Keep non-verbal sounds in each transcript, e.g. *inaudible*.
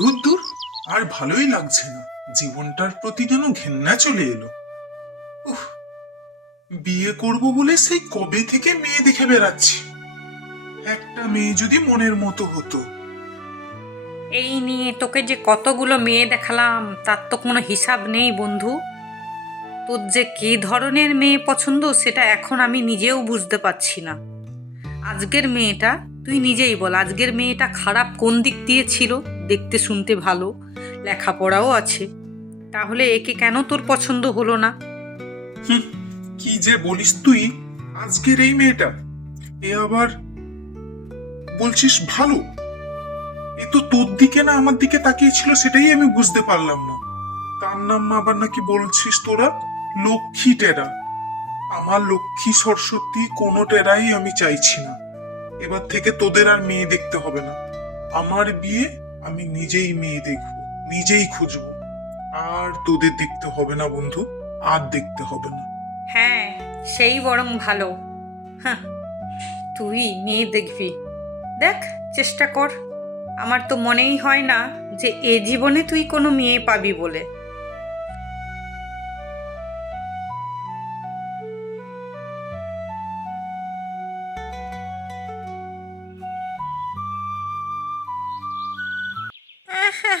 দূর আর ভালোই লাগছে না। জীবনটার প্রতি যেন ঘেন্না চলে এলো। বিয়ে করব বলে সেই কবে থেকে মেয়ে দেখে বেড়াচ্ছি? একটা মেয়ে যদি মনের মতো হতো। এই নিয়ে তোকে যে কতগুলো মেয়ে দেখালাম, তার তো কোনো হিসাব নেই, বন্ধু। তোর যে কী ধরনের মেয়ে পছন্দ, সেটা এখন আমি নিজেও বুঝতে পারছি না। আজকের মেয়েটা, তুই নিজেই বল, আজকের মেয়েটা খারাপ কোন দিক দিয়ে ছিল? দেখতে শুনতে ভালো, লেখাপড়াও আছে। তাহলে একে কেন তোর পছন্দ হলো না? কি যে বলিস তুই, আজকের এই মেয়েটা। এ আবার বলছিস ভালো? এ তো তোর দিকে না আমার দিকে তাকিয়েছিল, সেটাই আমি বুঝতে পারলাম না। তার নাম আবার নাকি বলছিস তোরা? লক্ষ্মী টেরা। আমার লক্ষ্মী সরস্বতী কোনো টেরাই আমি চাইছি না। এবার থেকে তোদের আর মেয়ে দেখতে হবে না। আমার বিয়ে আমি নিজেই মেয়ে দেখব, নিজেই খুঁজব। আর তোদের দেখতে হবে না বন্ধু, আর দেখতে হবে না। হ্যাঁ সেই বরং ভালো। হ্যাঁ তুই মেয়ে দেখবি। দেখ, চেষ্টা কর। আমার তো মনেই হয় না যে এ জীবনে তুই কোনো মেয়ে পাবি বলে।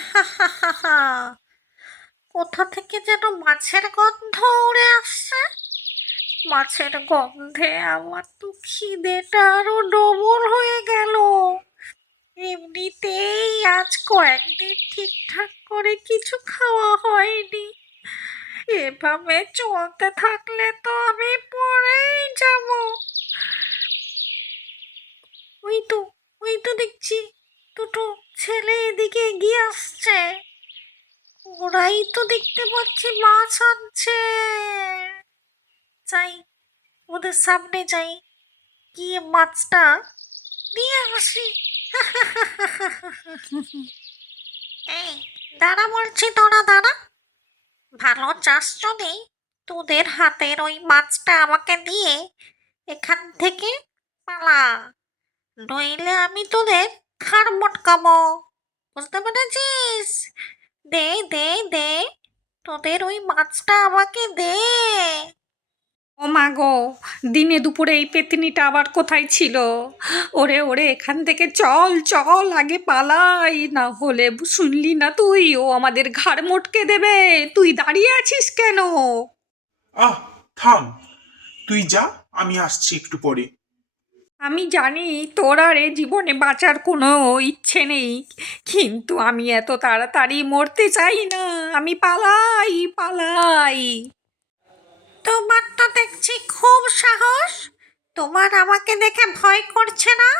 *laughs* কোথা থেকে যেন মাছের গন্ধ উড়ে আসছে? মাছের গন্ধে আমার তো খিদেটা আরও ডবল হয়ে গেল। এমনিতেই আজ কয়েকদিন ঠিকঠাক করে কিছু খাওয়া হয়নি। এভাবে চলতে থাকলে তো আমি পরেই যাব। ওই তো ওই তো দেখছি। এদিকে এগিয়ে আসছে। ওরাই তো দেখতে পাচ্ছি মাছ আনছে। যাই, ওদের সামনে যাই। গিয়ে মাছটা নিয়ে আসি। এই, দাঁড়া বলছি তোরা, দাঁড়া। ভালো চাষ যদি, তোদের হাতের ওই মাছটা আমাকে দিয়ে এখান থেকে পালা। নইলে আমি তোদের খাড় মটকাবো। বুঝতে পেরেছিস? দে দে দে। তোদের ওই মাছটা আমাকে দে। ও মা গো দিনে দুপুরে এই পেতনিটা আবার কোথায় ছিল? ওরে ওরে এখান থেকে চল চল আগে পালাই। না হলে শুনলি না তুই ও আমাদের ঘাড় মটকে দেবে। তুই দাঁড়িয়ে আছিস কেন? আহ থাম। তুই যা আমি আসছি একটু পরে। আমি জানি তোর আর এ জীবনে বাঁচার কোনো ইচ্ছে নেই কিন্তু আমি এত তাড়াতাড়ি মরতে চাই না আমি পালাই পালাই। তোমার তো দেখছি খুব সাহস তোমার আমাকে দেখে ভয় করছে না?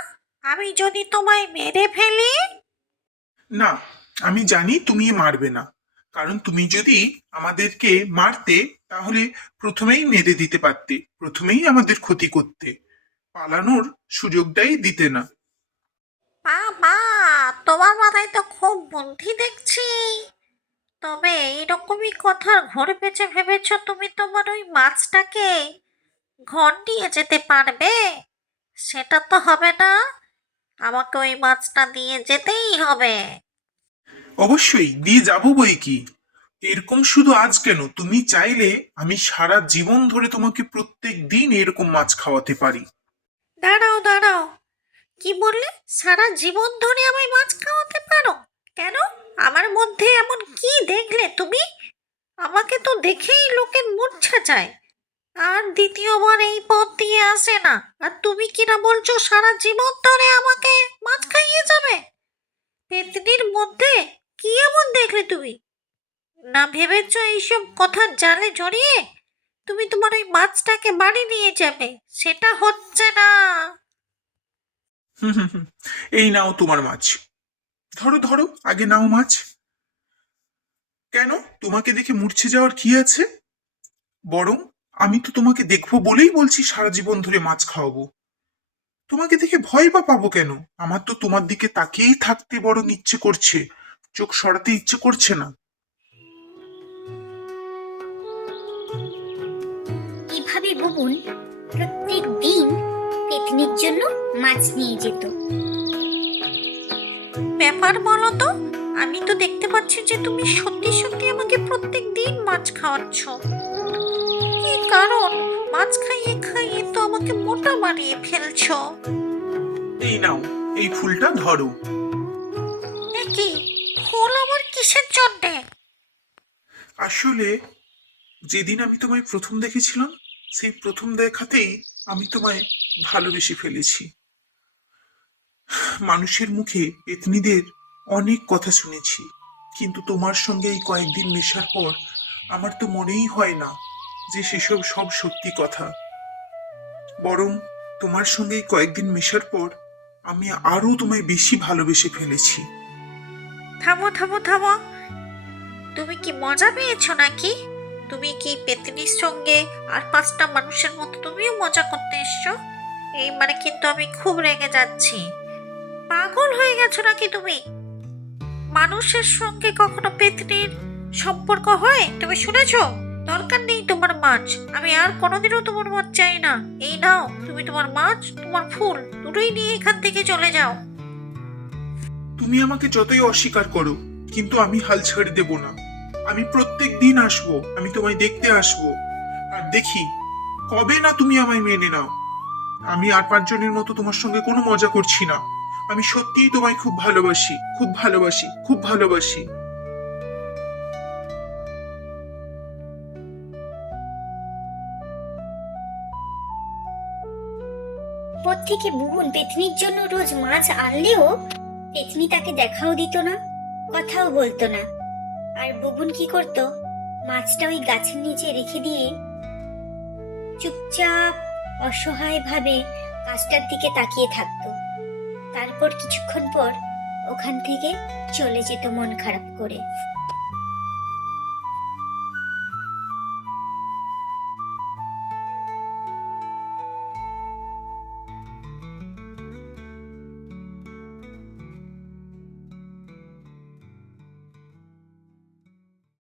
আমি যদি তোমায় মেরে ফেলি? না আমি জানি তুমি মারবে না কারণ তুমি যদি আমাদেরকে মারতে তাহলে প্রথমেই মেরে দিতে পারতে প্রথমেই আমাদের ক্ষতি করতে। পালানোর সুযোগটাই দিতে না। বাবা তোমার মাথায় তো খুব বুদ্ধি দেখছি। তবে এরকমই কথা ঘর পেঁচে ভেবেছ তুমি তোমার ওই মাছটাকে ঘর নিয়ে যেতে পারবে? সেটা তো হবে না। আমাকে ওই মাছটা দিয়ে যেতেই হবে। অবশ্যই দিয়ে যাব বই কি? এরকম শুধু আজ কেন? তুমি চাইলে আমি সারা জীবন ধরে তোমাকে প্রত্যেক দিন এরকম মাছ খাওয়াতে পারি। দাঁড়াও দাঁড়াও। কি বললে? সারা জীবন ধরে আমায় মাছ খাওয়াতে পারো? কেন? আমার মধ্যে এমন কি দেখলে তুমি? আমাকে তো দেখেই লোকের মূর্ছা যায় আর দ্বিতীয়বার এই পথ দিয়ে আসে না। আর তুমি কিনা বলছো সারা জীবন ধরে আমাকে মাছ খাইয়ে যাবে? পেতনির মধ্যে কি এমন দেখলে তুমি? না ভেবেছ এইসব কথার জালে জড়িয়ে তুমি তোমার ওই মাছটাকে বাড়ি নিয়ে যাবে, সেটা হচ্ছে না। এই নাও তোমার মাছ। ধরো ধরো, আগে নাও মাছ। কেন? তোমাকে দেখে মূর্ছে যাওয়ার কি আছে? বরং আমি তো তোমাকে দেখব বলেই বলছি সারা জীবন ধরে মাছ খাওয়াবো। তোমাকে দেখে ভয় বা পাবো কেন? আমার তো তোমার দিকে তাকিয়েই থাকতে বরং ইচ্ছে করছে। চোখ সরাতে ইচ্ছে করছে না। বুবুন প্রত্যেক দিন পেতনির জন্য মাছ নিয়ে যেত। ব্যাপার বলো তো আমি তো দেখতে পাচ্ছি যে তুমি সত্যি সত্যি আমাকে প্রত্যেক দিন মাছ খাওয়াচ্ছ। কি কারণ? মাছ খাইয়ে খাইয়ে তো আমাকে মোটা বানিয়ে ফেলছো। এই নাও এই ফুলটা ধরো। কি? ফুল আমার কিসের জন্যে? আসলে যেদিন আমি তোমায় প্রথম দেখেছিলাম সেই প্রথম দেখাতেই আমি তোমায় ভালোবেসে ফেলেছি। মানুষের মুখে পেতনিদের অনেক কথা শুনেছি, কিন্তু তোমার সঙ্গে এই কয়েকদিন মেশার পর আমার তো মনেই হয় না যে সেসব সব সত্যি কথা। বরং তোমার সঙ্গে এই কয়েকদিন মেশার পর আমি আরও তোমায় বেশি ভালোবেসে ফেলেছি। থামো থামো থামো। তুমি কি মজা পেয়েছ নাকি? তুমি কি পেতনির সঙ্গে আর পাঁচটা মানুষের মতো তুমিও মজা করতে এসছো? এই মানে কিন্তু আমি খুব রেগে যাচ্ছি। পাগল হয়ে গেছো নাকি তুমি? মানুষের সঙ্গে কখনো পেতনির সম্পর্ক হয়? তুমি শুনেছো? দরকার নেই তোমার মাছ। আমি আর কোনোদিনও তোমার মাছ চাই না। এই নাও, তুমি তোমার মাছ, তোমার ফুল, দুটোই নিয়ে এখান থেকে চলে যাও। তুমি আমাকে যতই অস্বীকার করো, কিন্তু আমি হাল ছেড়ে দেব না। আমি প্রত্যেক দিন আসব, আমি তোমায় দেখতে আসব। আর দেখি, কবে না তুমি আমায় মেনে নাও। আমি আর পাঁচজনের মতো তোমার সঙ্গে কোনো মজা করছি না। আমি সত্যিই তোমায় খুব ভালোবাসি খুব ভালোবাসি খুব ভালোবাসি। পর থেকে বুবুন পেতনির জন্য রোজ মাছ আনলেও পেতনি তাকে দেখাও দিত না, কথাও বলতো না। আর বুবুন কি করত? মাছটা ওই গাছের নিচে রেখে দিয়ে চুপচাপ, অসহায়ভাবে গাছটার দিকে তাকিয়ে থাকত। তারপর কিছুক্ষণ পর ওখান থেকে চলে যেত মন খারাপ করে।